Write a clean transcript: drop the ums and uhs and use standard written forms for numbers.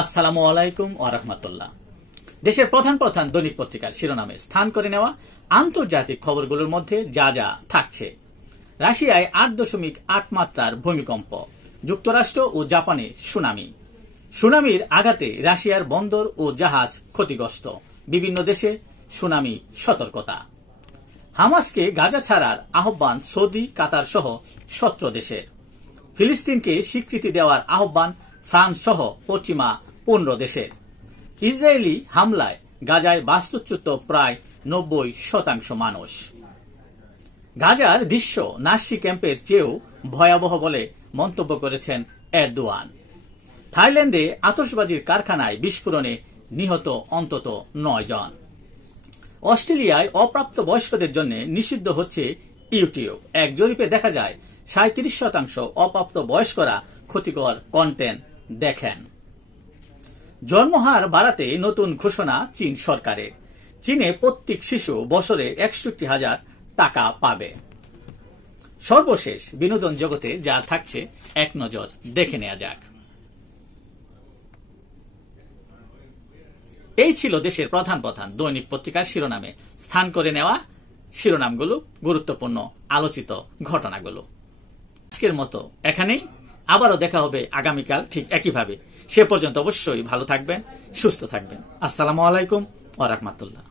আসসালামু আলাইকুম ওয়া রাহমাতুল্লাহ। দেশের প্রধান প্রধান দৈনিক পত্রিকার শিরোনামে স্থান করে নেওয়া আন্তর্জাতিক খবরগুলোর মধ্যে যা যা থাকছে। রাশিয়ায় 8.8 মাত্রার ভূমিকম্প, যুক্তরাষ্ট্র ও জাপানে সুনামি। সুনামির আঘাতে রাশিয়ার বন্দর ও জাহাজ ক্ষতিগ্রস্ত, বিভিন্ন দেশে সুনামি সতর্কতা। হামাসকে গাজা ছাড়ার আহ্বান সৌদি, কাতার সহ 17 দেশের। ফিলিস্তিনকে স্বীকৃতি দেওয়ার আহ্বান ফ্রান্স সহ পশ্চিমা 15 দেশের। ইসরায়েলি হামলায় গাজায় বাস্তুচ্যুত প্রায় 90% মানুষ। গাজার দৃশ্য নাসি ক্যাম্পের চেয়েও ভয়াবহ বলে মন্তব্য করেছেন এরদোয়ান। থাইল্যান্ডে আতশবাজির কারখানায় বিস্ফোরণে নিহত অন্তত 9 জন। অস্ট্রেলিয়ায় অপ্রাপ্ত বয়স্কদের জন্য নিষিদ্ধ হচ্ছে ইউটিউব। এক জরিপে দেখা যায় 37% অপ্রাপ্ত বয়স্করা ক্ষতিকর কন্টেন্ট দেখেন। জন্মহার বাড়াতে নতুন ঘোষণা চীন সরকারের। চীনে প্রত্যেক শিশু বছরে 61,000 টাকা পাবে। সর্বশেষ বিনোদন জগতে যা থাকছে এক নজর দেখে নেওয়া যাক। এই ছিল দেশের প্রধান প্রধান দৈনিক পত্রিকার শিরোনামে স্থান করে নেওয়া শিরোনামগুলো, গুরুত্বপূর্ণ আলোচিত ঘটনাগুলো। আজকের মতো এখানেই, আবারও দেখা হবে আগামীকাল ঠিক একইভাবে। সে পর্যন্ত অবশ্যই ভালো থাকবেন, সুস্থ থাকবেন। আসসালামু আলাইকুম ওয়া রাহমাতুল্লাহ।